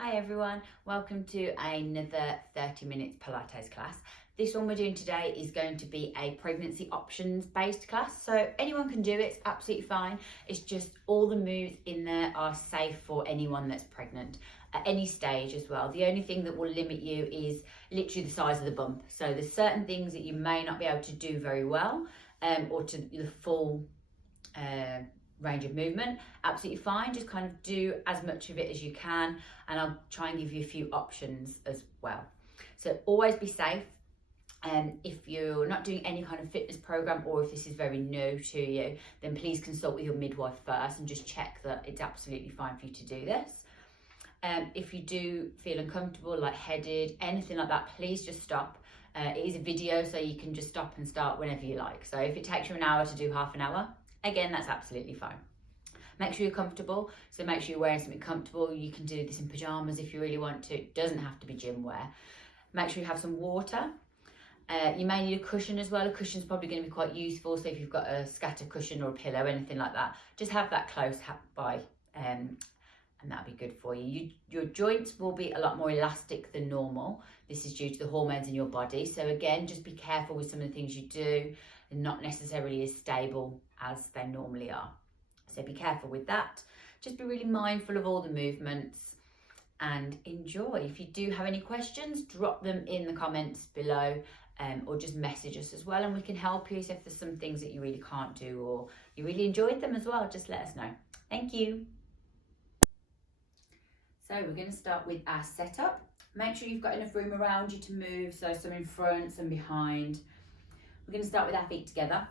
Hi everyone, welcome to another 30 minutes Pilates class. This one we're doing today is going to be a pregnancy options based class. So anyone can do it, it's absolutely fine. It's just all the moves in there are safe for anyone that's pregnant at any stage as well. The only thing that will limit you is literally the size of the bump. So there's certain things that you may not be able to do very well or to the full range of movement. Absolutely fine, just kind of do as much of it as you can, and I'll try and give you a few options as well. So always be safe. If you're not doing any kind of fitness program, or if this is very new to you, then please consult with your midwife first and just check that it's absolutely fine for you to do this. If you do feel uncomfortable, lightheaded, anything like that, please just stop. It is a video, so you can just stop and start whenever you like. So if it takes you an hour to do half an hour, again, that's absolutely fine. Make sure you're comfortable, so make sure you're wearing something comfortable. You can do this in pyjamas if you really want to. It doesn't have to be gym wear. Make sure you have some water. You may need a cushion as well. A cushion's probably going to be quite useful, so if you've got a scatter cushion or a pillow, anything like that, just have that close by, and that'll be good for you. Your joints will be a lot more elastic than normal. This is due to the hormones in your body. So again, just be careful with some of the things you do. They're not necessarily as stable as they normally are. So be careful with that. Just be really mindful of all the movements and enjoy. If you do have any questions, drop them in the comments below, or just message us as well, and we can help you. So if there's some things that you really can't do or you really enjoyed them as well, just let us know. Thank you. So we're going to start with our setup. Make sure you've got enough room around you to move, so some in front, some behind. We're going to start with our feet together.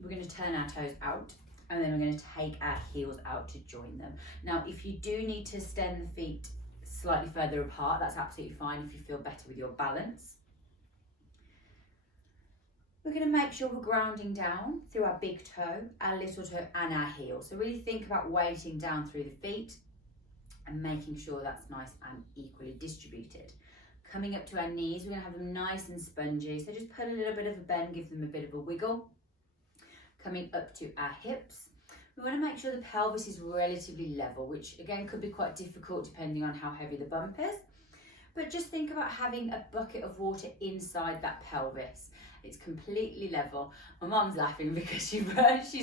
We're going to turn our toes out, and then we're going to take our heels out to join them. Now, if you do need to extend the feet slightly further apart, that's absolutely fine if you feel better with your balance. We're going to make sure we're grounding down through our big toe, our little toe, and our heel. So really think about weighting down through the feet and making sure that's nice and equally distributed. Coming up to our knees, we're going to have them nice and spongy. So just put a little bit of a bend, give them a bit of a wiggle. Coming up to our hips, we want to make sure the pelvis is relatively level, which again could be quite difficult depending on how heavy the bump is. But just think about having a bucket of water inside that pelvis. It's completely level. My mum's laughing because she's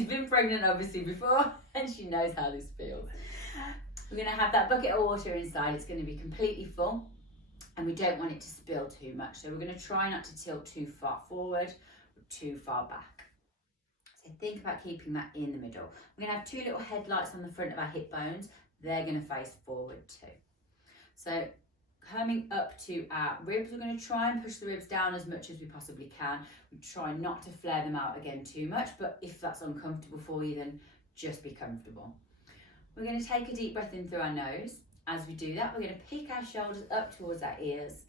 been pregnant obviously before, and she knows how this feels. We're going to have that bucket of water inside. It's going to be completely full, and we don't want it to spill too much. So we're going to try not to tilt too far forward or too far back. So think about keeping that in the middle. We're going to have two little headlights on the front of our hip bones. They're going to face forward too. So coming up to our ribs, we're going to try and push the ribs down as much as we possibly can. We try not to flare them out again too much, but if that's uncomfortable for you, then just be comfortable. We're going to take a deep breath in through our nose. As we do that, we're going to pick our shoulders up towards our ears.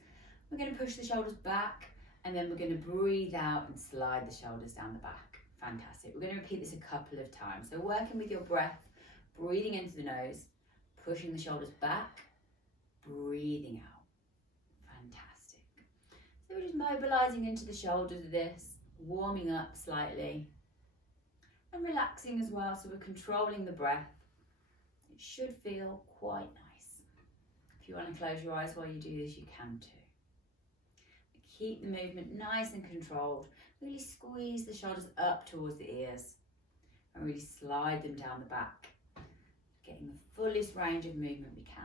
We're going to push the shoulders back, and then we're going to breathe out and slide the shoulders down the back. Fantastic. We're going to repeat this a couple of times. So working with your breath, breathing into the nose, pushing the shoulders back, breathing out. Fantastic. So we're just mobilizing into the shoulders of this, warming up slightly and relaxing as well. So we're controlling the breath. It should feel quite nice. If you want to close your eyes while you do this, you can too. Keep the movement nice and controlled. Really squeeze the shoulders up towards the ears and really slide them down the back, getting the fullest range of movement we can.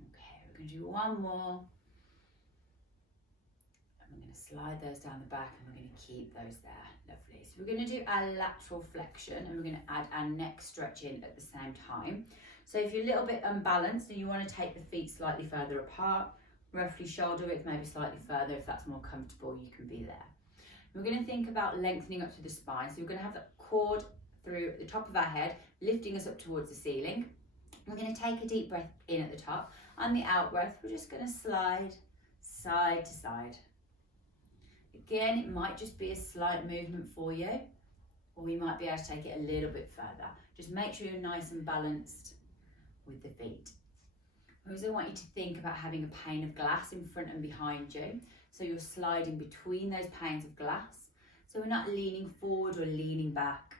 Okay, we're going to do one more. And we're going to slide those down the back, and we're going to keep those there. Lovely. So we're going to do our lateral flexion, and we're going to add our neck stretch in at the same time. So if you're a little bit unbalanced and you want to take the feet slightly further apart, roughly shoulder width, maybe slightly further, if that's more comfortable, you can be there. We're going to think about lengthening up to the spine. So we're going to have that cord through the top of our head, lifting us up towards the ceiling. We're going to take a deep breath in at the top. On the out breath, we're just going to slide side to side. Again, it might just be a slight movement for you, or we might be able to take it a little bit further. Just make sure you're nice and balanced with the feet. I also want you to think about having a pane of glass in front and behind you. So you're sliding between those panes of glass. So we're not leaning forward or leaning back,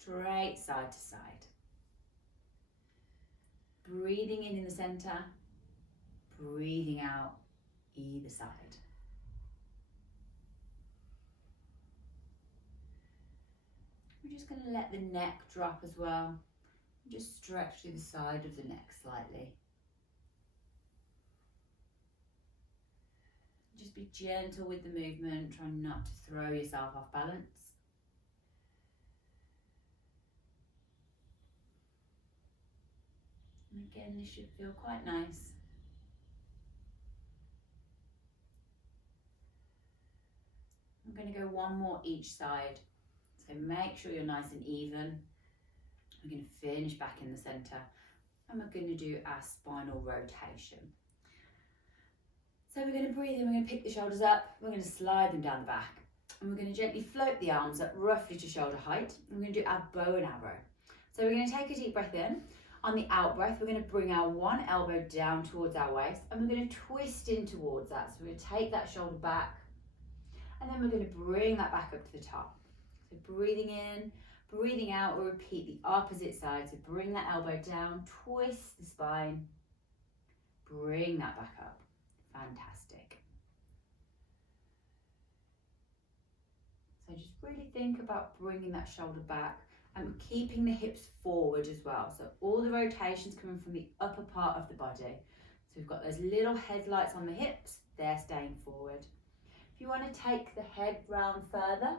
straight side to side. Breathing in the center, breathing out either side. We're just going to let the neck drop as well. Just stretch through the side of the neck slightly. Just be gentle with the movement, try not to throw yourself off balance. And again, this should feel quite nice. I'm going to go one more each side. So make sure you're nice and even. We're going to finish back in the center. And we're going to do our spinal rotation. So we're going to breathe in, we're going to pick the shoulders up, we're going to slide them down the back. And we're going to gently float the arms up roughly to shoulder height. And we're going to do our bow and arrow. So we're going to take a deep breath in. On the out breath, we're going to bring our one elbow down towards our waist. And we're going to twist in towards that. So we're going to take that shoulder back. And then we're going to bring that back up to the top. So breathing in, breathing out, we'll repeat the opposite side. So bring that elbow down, twist the spine, bring that back up. Fantastic. So just really think about bringing that shoulder back and keeping the hips forward as well. So all the rotations coming from the upper part of the body. So we've got those little headlights on the hips, they're staying forward. If you want to take the head round further,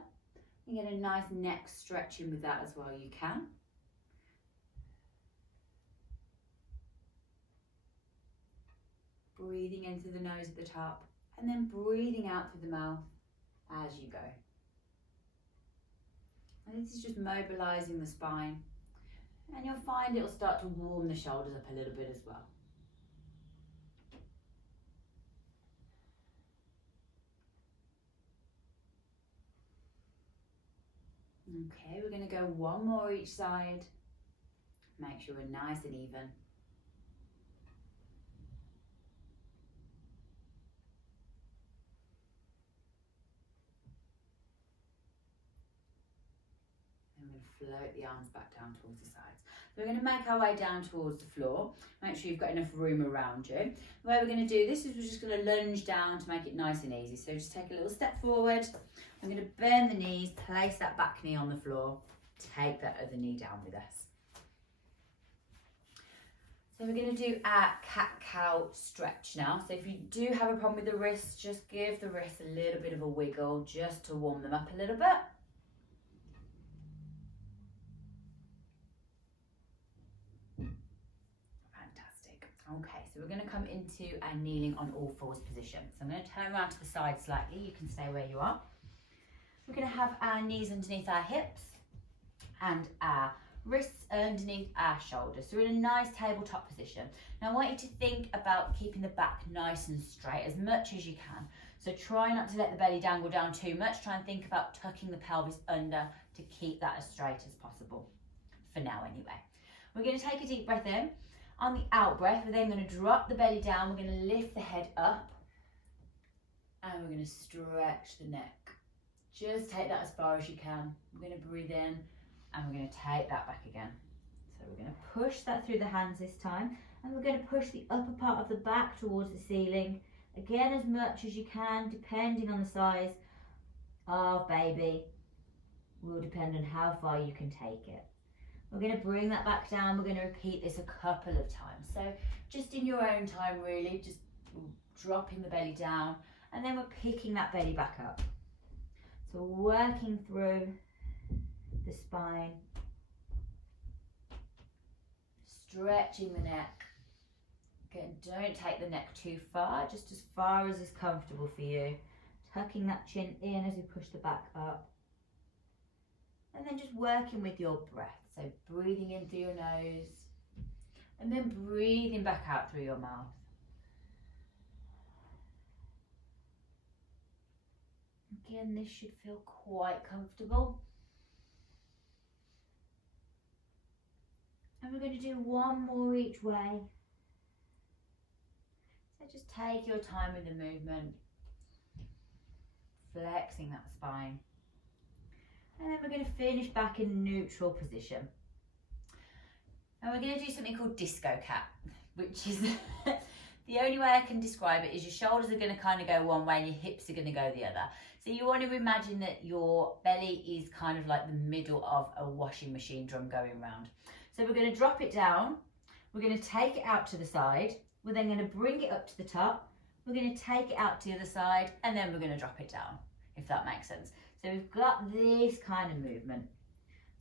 you get a nice neck stretching with that as well, you can. Breathing in through the nose at the top and then breathing out through the mouth as you go. And this is just mobilizing the spine, and you'll find it'll start to warm the shoulders up a little bit as well. Okay, we're going to go one more each side. Make sure we're nice and even. And we're going to float the arms back down towards the sides. So we're going to make our way down towards the floor. Make sure you've got enough room around you. The way we're going to do this is we're just going to lunge down to make it nice and easy. So just take a little step forward. I'm going to bend the knees, place that back knee on the floor, take that other knee down with us. So we're going to do our cat-cow stretch now. So if you do have a problem with the wrists, just give the wrists a little bit of a wiggle just to warm them up a little bit. Fantastic. Okay, so we're going to come into our kneeling on all fours position. So I'm going to turn around to the side slightly. You can stay where you are. We're going to have our knees underneath our hips and our wrists underneath our shoulders. So we're in a nice tabletop position. Now I want you to think about keeping the back nice and straight as much as you can. So try not to let the belly dangle down too much. Try and think about tucking the pelvis under to keep that as straight as possible. For now anyway. We're going to take a deep breath in. On the out breath, we're then going to drop the belly down. We're going to lift the head up. And we're going to stretch the neck. Just take that as far as you can. We're going to breathe in and we're going to take that back again. So we're going to push that through the hands this time, and we're going to push the upper part of the back towards the ceiling. Again, as much as you can, depending on the size of baby. Will depend on how far you can take it. We're going to bring that back down. We're going to repeat this a couple of times. So just in your own time really, just dropping the belly down, and then we're picking that belly back up. So working through the spine, stretching the neck. Again, don't take the neck too far, just as far as is comfortable for you. Tucking that chin in as we push the back up. And then just working with your breath. So breathing in through your nose and then breathing back out through your mouth. Again, this should feel quite comfortable. And we're going to do one more each way. So just take your time with the movement, flexing that spine. And then we're going to finish back in neutral position. And we're going to do something called disco cat, which is the only way I can describe it is your shoulders are going to kind of go one way and your hips are going to go the other. So you want to imagine that your belly is kind of like the middle of a washing machine drum going round. So we're going to drop it down. We're going to take it out to the side. We're then going to bring it up to the top. We're going to take it out to the other side, and then we're going to drop it down, if that makes sense. So we've got this kind of movement.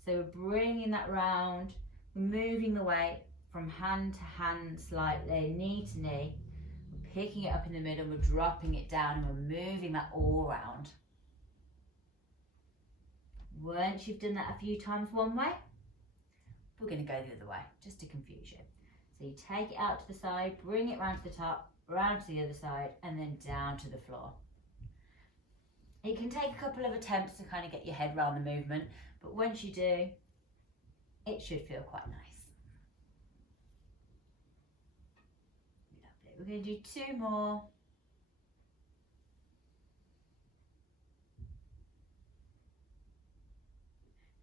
So we're bringing that round, we're moving the weight from hand to hand slightly, knee to knee. We're picking it up in the middle, we're dropping it down, and we're moving that all around. Once you've done that a few times one way, we're going to go the other way, just to confuse you. So you take it out to the side, bring it round to the top, round to the other side, and then down to the floor. It can take a couple of attempts to kind of get your head around the movement, but once you do, it should feel quite nice. Lovely. We're going to do 2 more.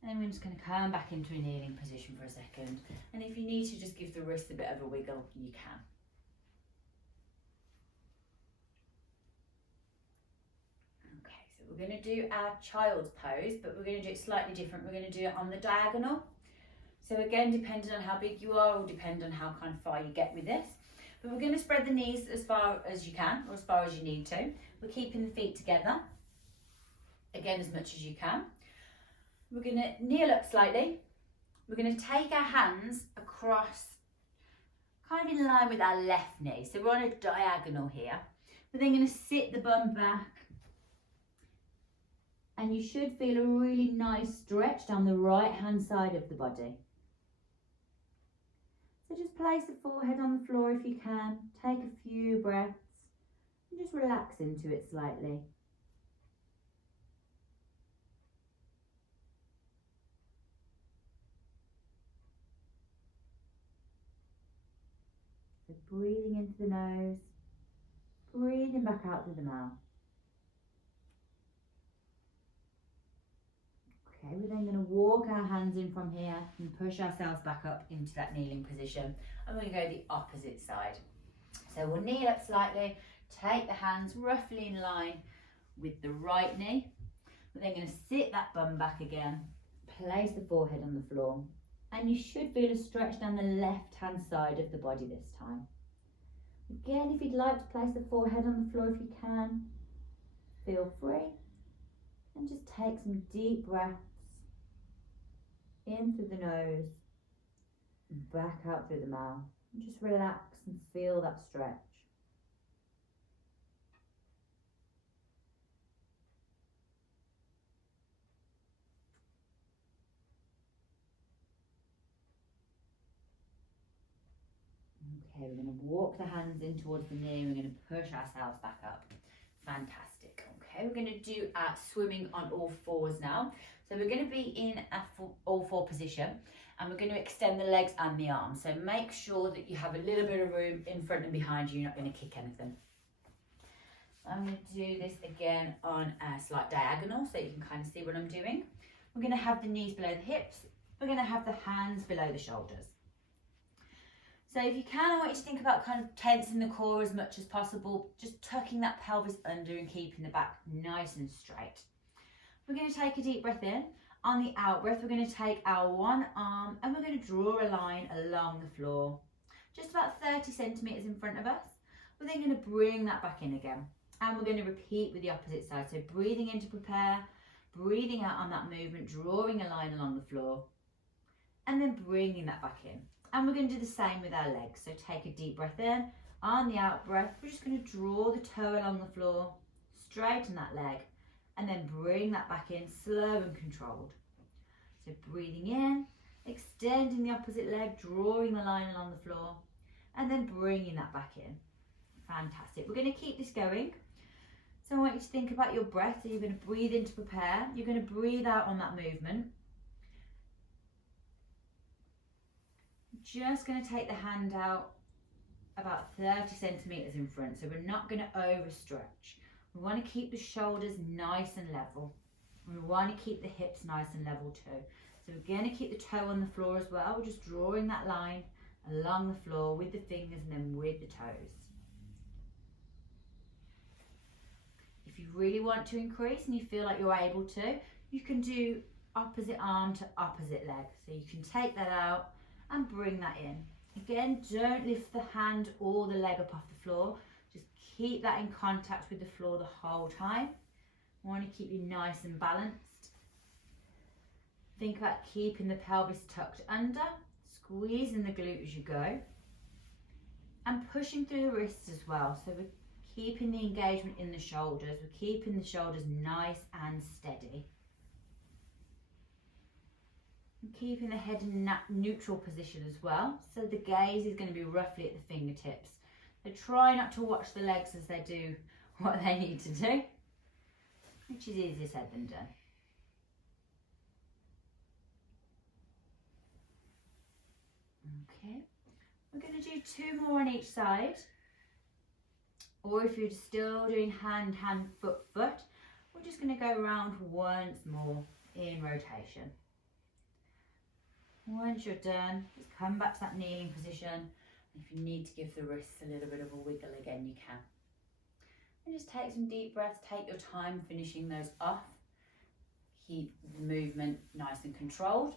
And then we're just going to come back into a kneeling position for a second. And if you need to just give the wrist a bit of a wiggle, you can. We're going to do our child's pose, but we're going to do it slightly different. We're going to do it on the diagonal. So again, depending on how big you are, will depend on how kind of far you get with this. But we're going to spread the knees as far as you can, or as far as you need to. We're keeping the feet together, again, as much as you can. We're going to kneel up slightly. We're going to take our hands across, kind of in line with our left knee. So we're on a diagonal here. We're then going to sit the bum back. And you should feel a really nice stretch down the right hand side of the body. So just place the forehead on the floor if you can. Take a few breaths and just relax into it slightly. So breathing into the nose, breathing back out through the mouth. Okay, we're then going to walk our hands in from here and push ourselves back up into that kneeling position. And we're going to go the opposite side. So we'll kneel up slightly, take the hands roughly in line with the right knee. We're then going to sit that bum back again, place the forehead on the floor. And you should feel a stretch down the left hand side of the body this time. Again, if you'd like to place the forehead on the floor if you can, feel free. And just take some deep breaths in through the nose and back out through the mouth. And just relax and feel that stretch. Okay, we're going to walk the hands in towards the knee. We're going to push ourselves back up. Fantastic. Okay, we're going to do our swimming on all fours now. So we're going to be in a all four position, and we're going to extend the legs and the arms. So make sure that you have a little bit of room in front and behind you. You're not going to kick anything. I'm going to do this again on a slight diagonal so you can kind of see what I'm doing. We're going to have the knees below the hips. We're going to have the hands below the shoulders. So if you can, I want you to think about kind of tensing the core as much as possible, just tucking that pelvis under and keeping the back nice and straight. We're going to take a deep breath in. On the out breath, we're going to take our one arm and we're going to draw a line along the floor, just about 30 centimetres in front of us. We're then going to bring that back in again. And we're going to repeat with the opposite side. So breathing in to prepare, breathing out on that movement, drawing a line along the floor, and then bringing that back in. And we're going to do the same with our legs. So take a deep breath in. On the out breath, we're just going to draw the toe along the floor, straighten that leg, and then bring that back in, slow and controlled. So breathing in, extending the opposite leg, drawing the line along the floor, and then bringing that back in. Fantastic. We're going to keep this going. So I want you to think about your breath. So you're going to breathe in to prepare. You're going to breathe out on that movement. Just going to take the hand out about 30 centimetres in front. So we're not going to overstretch. We want to keep the shoulders nice and level. We want to keep the hips nice and level too. So we're going to keep the toe on the floor as well. We're just drawing that line along the floor with the fingers and then with the toes. If you really want to increase and you feel like you're able to, you can do opposite arm to opposite leg. So you can take that out and bring that in. Again, don't lift the hand or the leg up off the floor. Just keep that in contact with the floor the whole time. I want to keep you nice and balanced. Think about keeping the pelvis tucked under, squeezing the glute as you go, and pushing through the wrists as well. So we're keeping the engagement in the shoulders. We're keeping the shoulders nice and steady. And keeping the head in that neutral position as well. So the gaze is going to be roughly at the fingertips. So try not to watch the legs as they do what they need to do, which is easier said than done. Okay, we're going to do 2 more on each side. Or if you're still doing hand, hand, foot, foot, we're just going to go around once more in rotation. Once you're done, just come back to that kneeling position. If you need to give the wrists a little bit of a wiggle again, you can. And just take some deep breaths, take your time finishing those off. Keep the movement nice and controlled.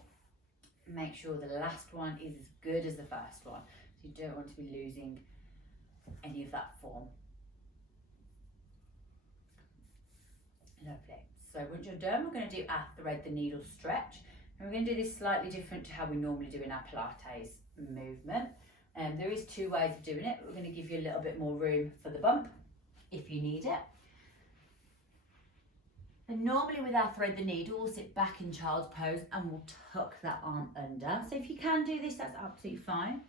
Make sure the last one is as good as the first one. So you don't want to be losing any of that form. Lovely. So once you're done, we're going to do our thread the needle stretch. And we're going to do this slightly different to how we normally do in our Pilates movement. There is 2 ways of doing it. We're going to give you a little bit more room for the bump if you need it. And normally with our thread the needle, we'll sit back in child's pose and we'll tuck that arm under. So if you can do this, that's absolutely fine.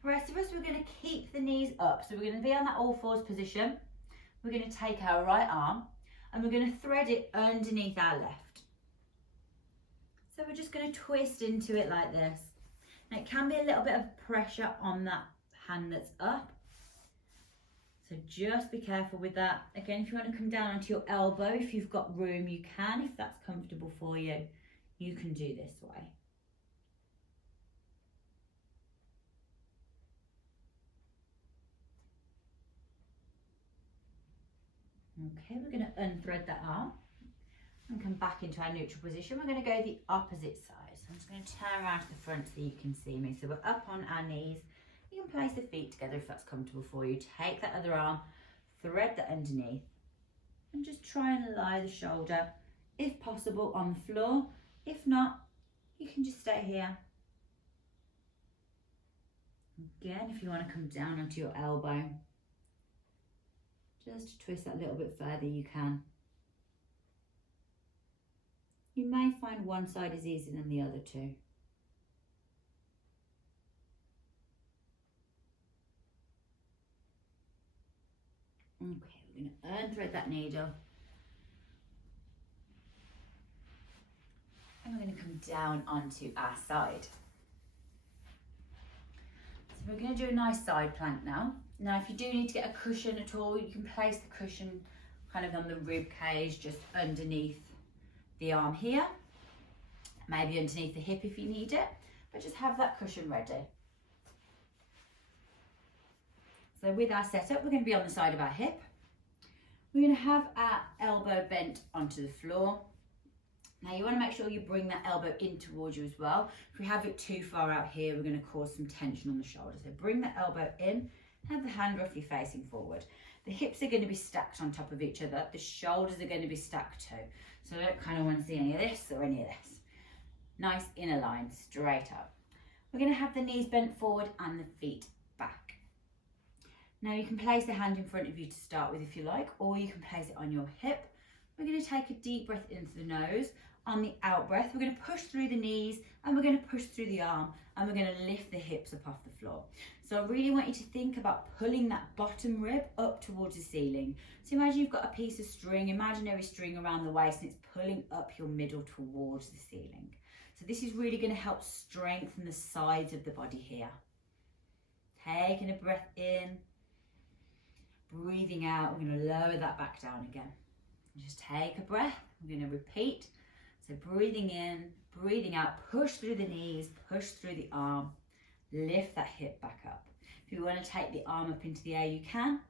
For the rest of us, we're going to keep the knees up. So we're going to be on that all fours position. We're going to take our right arm and we're going to thread it underneath our left. So we're just going to twist into it like this. Now it can be a little bit of pressure on that hand that's up. So just be careful with that. Again, if you want to come down onto your elbow, if you've got room, you can. If that's comfortable for you, you can do this way. Okay, we're going to unthread that arm and come back into our neutral position. We're going to go the opposite side. So I'm just going to turn around to the front so you can see me. So we're up on our knees. You can place the feet together if that's comfortable for you. Take that other arm, thread that underneath, and just try and lie the shoulder, if possible, on the floor. If not, you can just stay here. Again, if you want to come down onto your elbow, just to twist that a little bit further, you can. You may find one side is easier than the other too. Okay, we're going to unthread that needle. And we're going to come down onto our side. So we're going to do a nice side plank now. Now, if you do need to get a cushion at all, you can place the cushion kind of on the rib cage, just underneath the arm here. Maybe underneath the hip if you need it, but just have that cushion ready. So with our setup, we're going to be on the side of our hip. We're going to have our elbow bent onto the floor. Now you want to make sure you bring that elbow in towards you as well. If we have it too far out here, we're going to cause some tension on the shoulder. So bring the elbow in, have the hand roughly facing forward. The hips are going to be stacked on top of each other. The shoulders are going to be stacked too. So I don't kind of want to see any of this or any of this. Nice inner line, straight up. We're going to have the knees bent forward and the feet back. Now you can place the hand in front of you to start with if you like, or you can place it on your hip. We're going to take a deep breath into the nose. On the out breath, we're going to push through the knees and we're going to push through the arm and we're going to lift the hips up off the floor. So I really want you to think about pulling that bottom rib up towards the ceiling. So imagine you've got a piece of string, imaginary string around the waist, and it's pulling up your middle towards the ceiling. So this is really going to help strengthen the sides of the body here. Taking a breath in, breathing out, we're going to lower that back down again. Just take a breath We're going to repeat. So breathing in, breathing out, push through the knees, push through the arm, lift that hip back up. If you want to take the arm up into the air, you can.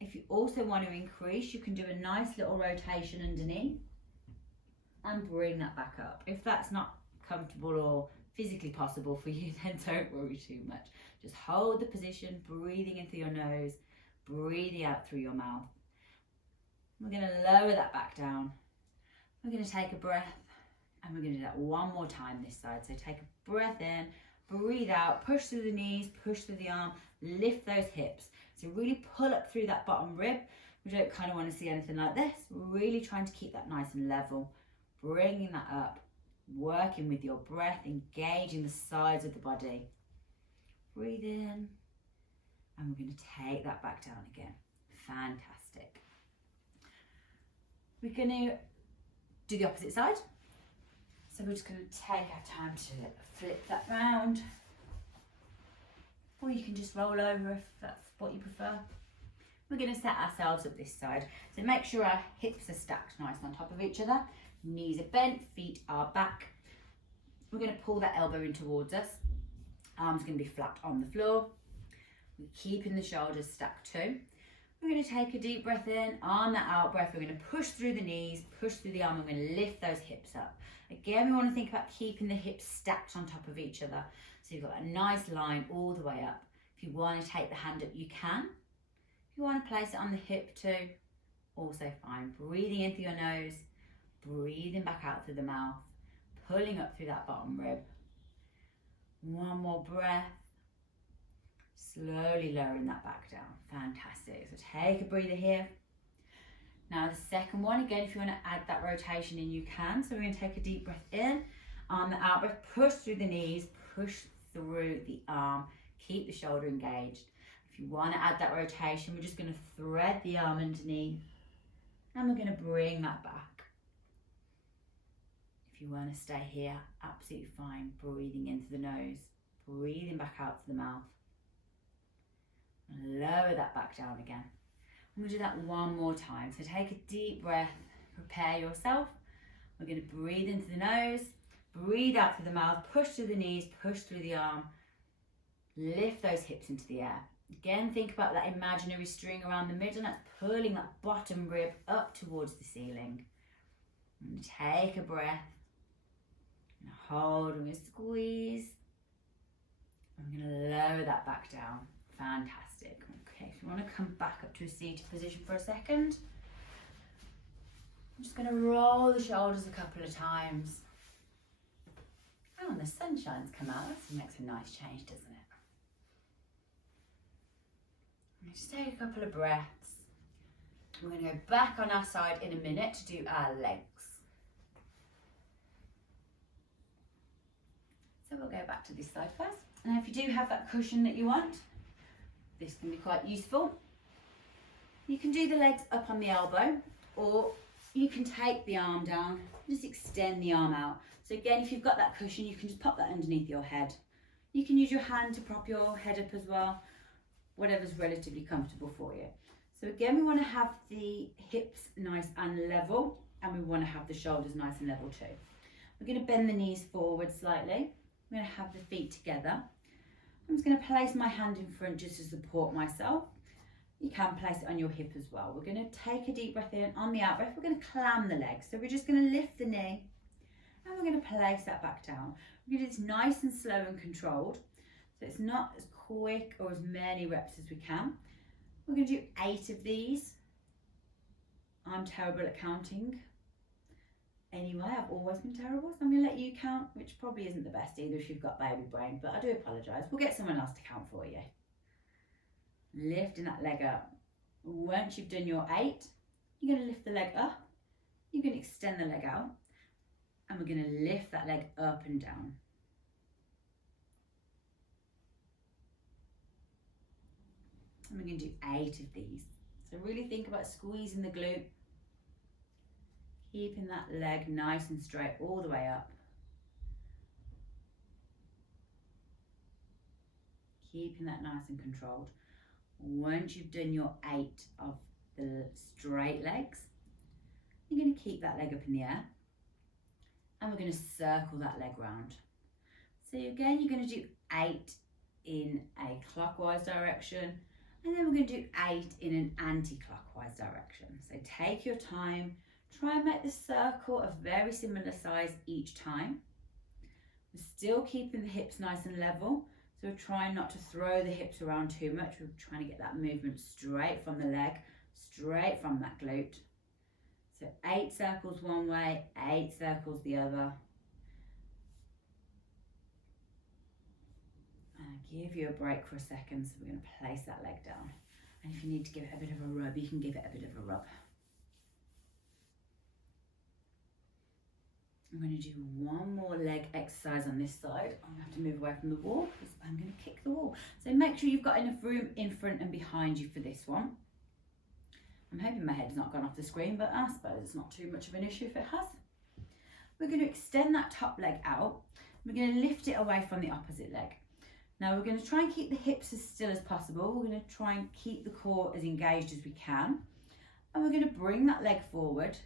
If you also want to increase, you can do a nice little rotation underneath and bring that back up. If that's not comfortable or physically possible for you, then don't worry too much. Just hold the position, breathing in through your nose, breathing out through your mouth. We're going to lower that back down. We're going to take a breath, and we're going to do that one more time this side. So take a breath in, breathe out, push through the knees, push through the arm, lift those hips. So really pull up through that bottom rib. We don't kind of want to see anything like this. We're really trying to keep that nice and level, bringing that up, working with your breath, engaging the sides of the body. Breathe in, and we're going to take that back down again. Fantastic. We're going to do the opposite side. So we're just going to take our time to flip that round. Or you can just roll over if that's what you prefer. We're going to set ourselves up this side. So make sure our hips are stacked nice on top of each other. Knees are bent, feet are back. We're going to pull that elbow in towards us. Arms going to be flat on the floor. We're keeping the shoulders stacked too. We're going to take a deep breath in, on that out breath, we're going to push through the knees, push through the arm, and we're going to lift those hips up. Again, we want to think about keeping the hips stacked on top of each other. So you've got a nice line all the way up. If you want to take the hand up, you can. If you want to place it on the hip too, also fine. Breathing in through your nose, breathing back out through the mouth, pulling up through that bottom rib. One more breath. Slowly lowering that back down. Fantastic. So take a breather here. Now the second one, again, if you want to add that rotation in, you can. So we're going to take a deep breath in. On the out breath, push through the knees, push through the arm. Keep the shoulder engaged. If you want to add that rotation, we're just going to thread the arm underneath. And we're going to bring that back. If you want to stay here, absolutely fine. Breathing into the nose, breathing back out to the mouth. And lower that back down again. I'm going to do that one more time. So take a deep breath, prepare yourself. We're going to breathe into the nose, breathe out through the mouth, push through the knees, push through the arm. Lift those hips into the air. Again, think about that imaginary string around the middle, and that's pulling that bottom rib up towards the ceiling. And take a breath. And hold, we're going to squeeze. I'm going to lower that back down. Fantastic. Okay, if you want to come back up to a seated position for a second, I'm just going to roll the shoulders a couple of times. Oh, and the sunshine's come out. That makes a nice change, doesn't it? Just take a couple of breaths. We're going to go back on our side in a minute to do our legs. So we'll go back to this side first. And if you do have that cushion that you want, this can be quite useful. You can do the legs up on the elbow, or you can take the arm down, just extend the arm out. So again, if you've got that cushion, you can just pop that underneath your head. You can use your hand to prop your head up as well, whatever's relatively comfortable for you. So again, we want to have the hips nice and level, and we want to have the shoulders nice and level too. We're going to bend the knees forward slightly. I'm going to have the feet together. I'm just going to place my hand in front just to support myself. You can place it on your hip as well. We're going to take a deep breath in. On the out breath, we're going to clam the legs. So we're just going to lift the knee, and we're going to place that back down. We're going to do this nice and slow and controlled. So it's not as quick or as many reps as we can. We're going to do 8 of these. I'm terrible at counting. Anyway, I've always been terrible, so I'm going to let you count, which probably isn't the best either if you've got baby brain, but I do apologise. We'll get someone else to count for you. Lifting that leg up. Once you've done your 8, you're going to lift the leg up. You're going to extend the leg out, and we're going to lift that leg up and down. And we're going to do 8 of these. So really think about squeezing the glute, keeping that leg nice and straight all the way up. Keeping that nice and controlled. Once you've done your 8 of the straight legs, You're going to keep that leg up in the air, and we're going to circle that leg round. So again, you're going to do 8 in a clockwise direction, and then we're going to do 8 in an anti-clockwise direction. So take your time, try and make the circle a very similar size each time. We're still keeping the hips nice and level, so we're trying not to throw the hips around too much. We're trying to get that movement straight from the leg, straight from that glute. So 8 circles one way, 8 circles the other. Give you a break for a second, so we're going to place that leg down. And if you need to give it a bit of a rub, you can give it a bit of a rub. I'm going to do one more leg exercise on this side. I'm going to have to move away from the wall because I'm going to kick the wall. So make sure you've got enough room in front and behind you for this one. I'm hoping my head's not gone off the screen, but I suppose it's not too much of an issue if it has. We're going to extend that top leg out. We're going to lift it away from the opposite leg. Now we're going to try and keep the hips as still as possible. We're going to try and keep the core as engaged as we can. And we're going to bring that leg forward.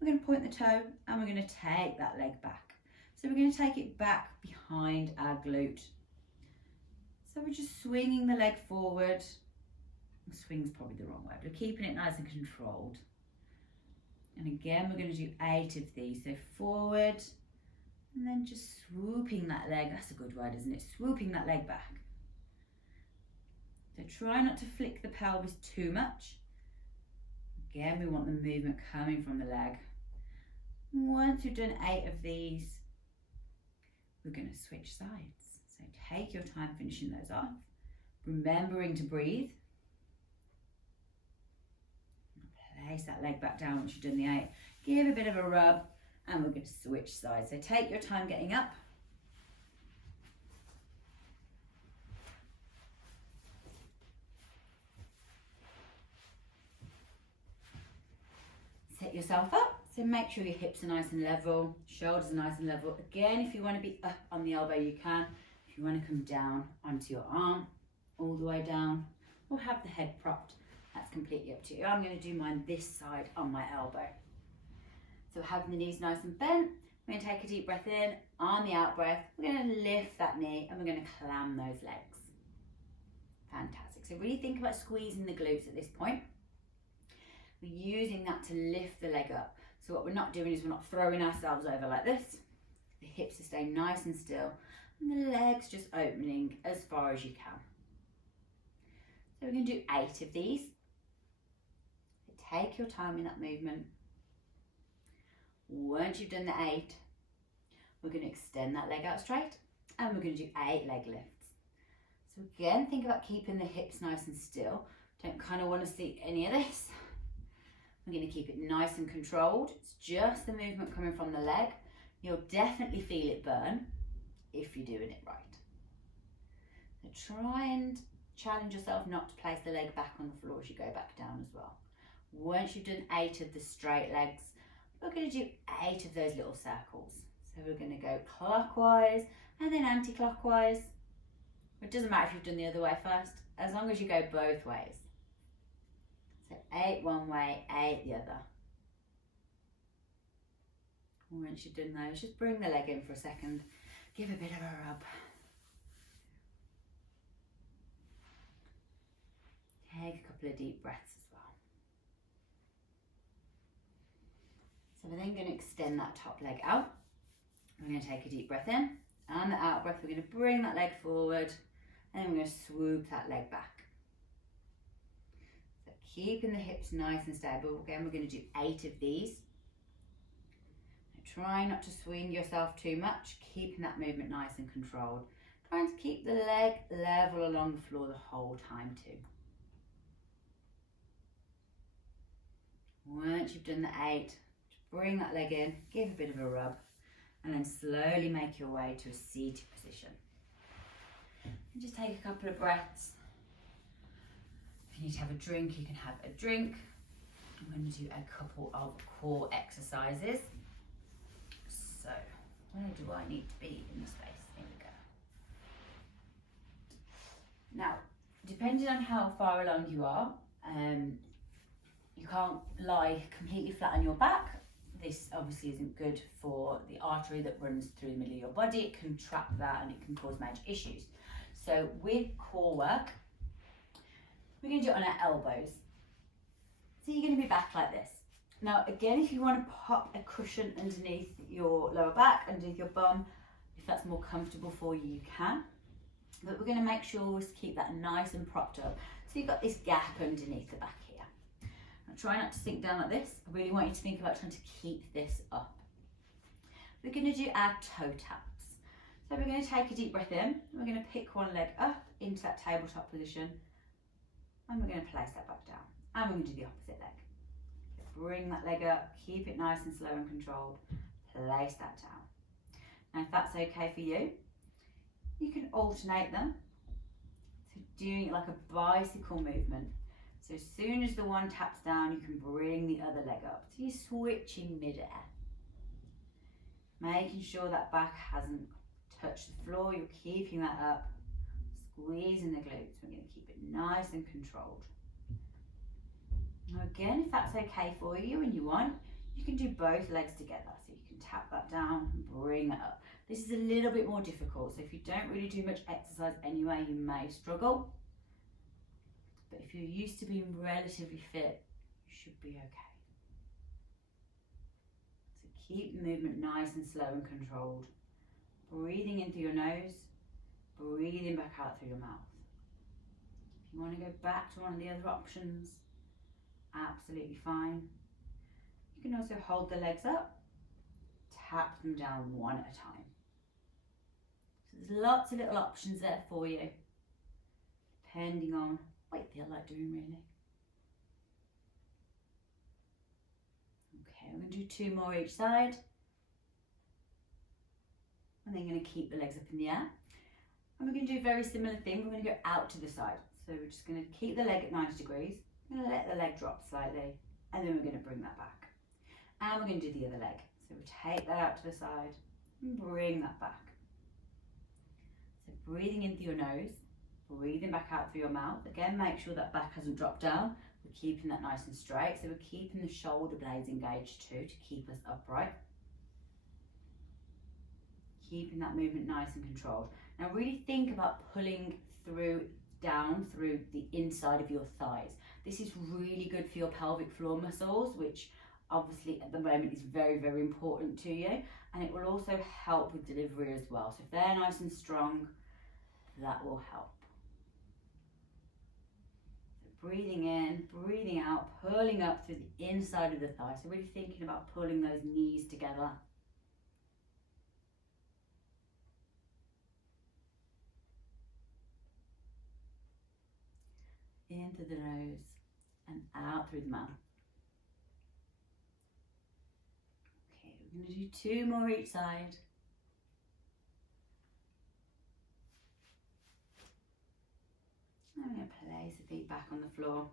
We're going to point the toe and we're going to take that leg back. So we're going to take it back behind our glute. So we're just swinging the leg forward. Swing's probably the wrong way, but we're keeping it nice and controlled. And again, we're going to do 8 of these. So forward, and then just swooping that leg. That's a good word, isn't it? Swooping that leg back. So try not to flick the pelvis too much. Again, we want the movement coming from the leg. Once you've done 8 of these, we're going to switch sides. So take your time finishing those off, remembering to breathe. Place that leg back down once you've done the 8. Give a bit of a rub, and we're going to switch sides. So take your time getting up. Set yourself up. So make sure your hips are nice and level, shoulders are nice and level. Again, if you want to be up on the elbow, you can. If you want to come down onto your arm, all the way down, or have the head propped, that's completely up to you. I'm going to do mine this side on my elbow. So having the knees nice and bent, we're going to take a deep breath in. On the out breath, we're going to lift that knee and we're going to clam those legs. Fantastic. So really think about squeezing the glutes at this point. We're using that to lift the leg up. So what we're not doing is we're not throwing ourselves over like this. The hips are staying nice and still and the legs just opening as far as you can. So we're going to do 8 of these. Take your time in that movement. Once you've done the 8, we're going to extend that leg out straight and we're going to do 8 leg lifts. So again, think about keeping the hips nice and still. Don't kind of want to see any of this. We're going to keep it nice and controlled. It's just the movement coming from the leg. You'll definitely feel it burn if you're doing it right. So try and challenge yourself not to place the leg back on the floor as you go back down as well. Once you've done 8 of the straight legs, we're going to do 8 of those little circles. So we're going to go clockwise and then anti-clockwise. It doesn't matter if you've done the other way first, as long as you go both ways. So 8 one way, 8 the other. Once you've done those, just bring the leg in for a second. Give a bit of a rub. Take a couple of deep breaths as well. So we're then going to extend that top leg out. We're going to take a deep breath in. And the out breath, we're going to bring that leg forward. And then we're going to swoop that leg back. So keeping the hips nice and stable. Again, we're going to do 8 of these. Now try not to swing yourself too much. Keeping that movement nice and controlled. Trying to keep the leg level along the floor the whole time too. Once you've done the 8, just bring that leg in, give a bit of a rub, and then slowly make your way to a seated position. And just take a couple of breaths. If you need to have a drink, you can have a drink. I'm going to do a couple of core exercises. So, where do I need to be in the space? Here we go. Now, depending on how far along you are, you can't lie completely flat on your back. This obviously isn't good for the artery that runs through the middle of your body. It can trap that and it can cause major issues. So with core work, we're going to do it on our elbows. So you're going to be back like this. Now again, if you want to pop a cushion underneath your lower back, underneath your bum, if that's more comfortable for you, you can. But we're going to make sure we keep that nice and propped up. So you've got this gap underneath the back here. Now try not to sink down like this. I really want you to think about trying to keep this up. We're going to do our toe taps. So we're going to take a deep breath in. We're going to pick one leg up into that tabletop position. And we're going to place that back down. And we're going to do the opposite leg. Bring that leg up, keep it nice and slow and controlled. Place that down. Now if that's okay for you, you can alternate them. So doing it like a bicycle movement. So as soon as the one taps down, you can bring the other leg up. So you're switching mid-air. Making sure that back hasn't touched the floor, you're keeping that up. Squeezing the glutes. We're going to keep it nice and controlled. Now again, if that's okay for you and you want, you can do both legs together. So you can tap that down and bring that up. This is a little bit more difficult, so if you don't really do much exercise anyway, you may struggle. But if you're used to being relatively fit, you should be okay. So keep the movement nice and slow and controlled. Breathing in through your nose, breathing back out through your mouth. If you want to go back to one of the other options, absolutely fine. You can also hold the legs up, tap them down one at a time. So there's lots of little options there for you, depending on what you feel like doing really. Okay, we're going to do 2 more each side. And then you're going to keep the legs up in the air. And we're going to do a very similar thing. We're going to go out to the side. So we're just going to keep the leg at 90 degrees. We're going to let the leg drop slightly. And then we're going to bring that back. And we're going to do the other leg. So we take that out to the side and bring that back. So breathing in through your nose, breathing back out through your mouth. Again, make sure that back hasn't dropped down. We're keeping that nice and straight. So we're keeping the shoulder blades engaged too to keep us upright. Keeping that movement nice and controlled. Now really think about pulling down through the inside of your thighs. This is really good for your pelvic floor muscles, which obviously at the moment is very, very important to you. And it will also help with delivery as well. So if they're nice and strong, that will help. So breathing in, breathing out, pulling up through the inside of the thigh. So really thinking about pulling those knees together. In through the nose and out through the mouth. Okay, we're going to do 2 more each side. I'm going to place the feet back on the floor.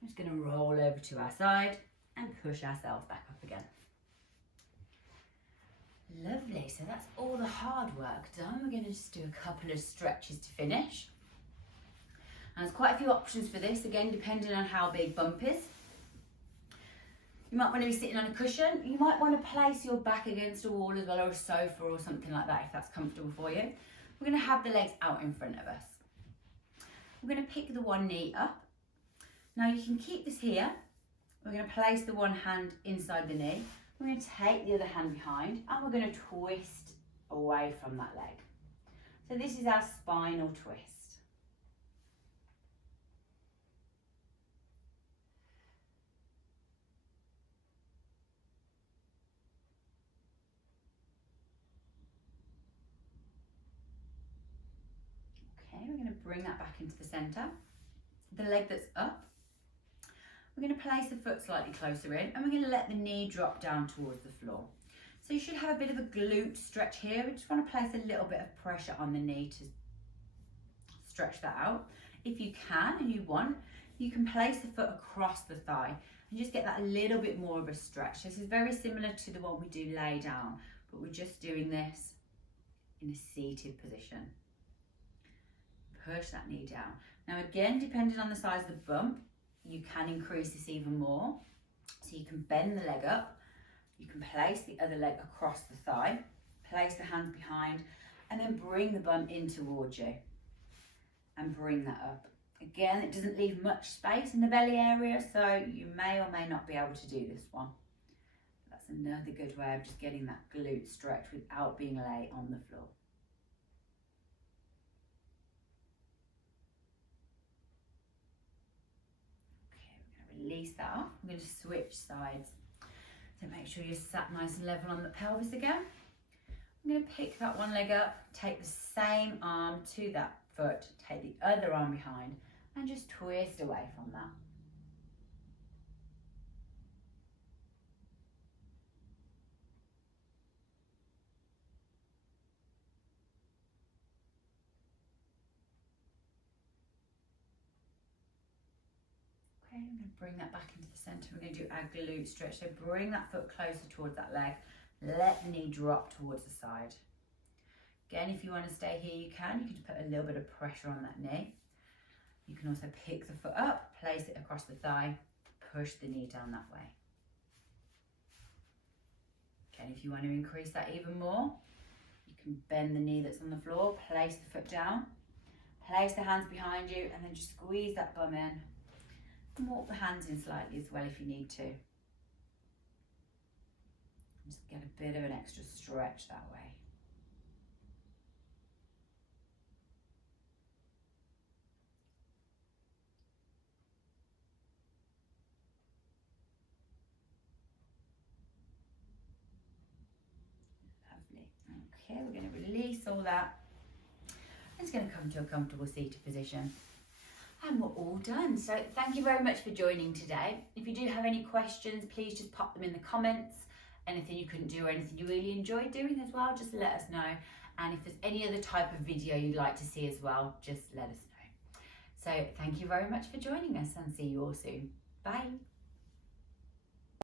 I'm just going to roll over to our side and push ourselves back up again. Lovely, so that's all the hard work done. We're going to just do a couple of stretches to finish. And there's quite a few options for this, again, depending on how big bump is. You might want to be sitting on a cushion. You might want to place your back against a wall as well, or a sofa or something like that, if that's comfortable for you. We're going to have the legs out in front of us. We're going to pick the one knee up. Now you can keep this here. We're going to place the one hand inside the knee. We're going to take the other hand behind and we're going to twist away from that leg. So this is our spinal twist. We're going to bring that back into the centre. The leg that's up, we're going to place the foot slightly closer in and we're going to let the knee drop down towards the floor. So you should have a bit of a glute stretch here. We just want to place a little bit of pressure on the knee to stretch that out. If you can and you want, you can place the foot across the thigh and just get that a little bit more of a stretch. This is very similar to the one we do lay down, but we're just doing this in a seated position. Push that knee down. Now again, depending on the size of the bump, you can increase this even more. So you can bend the leg up, you can place the other leg across the thigh, place the hands behind, and then bring the bum in towards you and bring that up. Again, it doesn't leave much space in the belly area, so you may or may not be able to do this one. That's another good way of just getting that glute stretch without being lay on the floor. Okay, we're going to release that off. I'm going to switch sides. So make sure you're sat nice and level on the pelvis again. I'm going to pick that one leg up, take the same arm to that foot, take the other arm behind, and just twist away from that. Okay, I'm going to bring that back into the centre. We're going to do our glute stretch. So bring that foot closer towards that leg. Let the knee drop towards the side. Again, if you want to stay here, you can just put a little bit of pressure on that knee. You can also pick the foot up, place it across the thigh, push the knee down that way. Again, if you want to increase that even more, you can bend the knee that's on the floor, place the foot down, place the hands behind you, and then just squeeze that bum in. And walk the hands in slightly as well if you need to. Just get a bit of an extra stretch that way. Lovely. Okay, we're going to release all that. It's going to come to a comfortable seated position. And we're all done. So thank you very much for joining today. If you do have any questions, please just pop them in the comments. Anything you couldn't do or anything you really enjoyed doing as well, just let us know. And if there's any other type of video you'd like to see as well, just let us know. So thank you very much for joining us and see you all soon. Bye.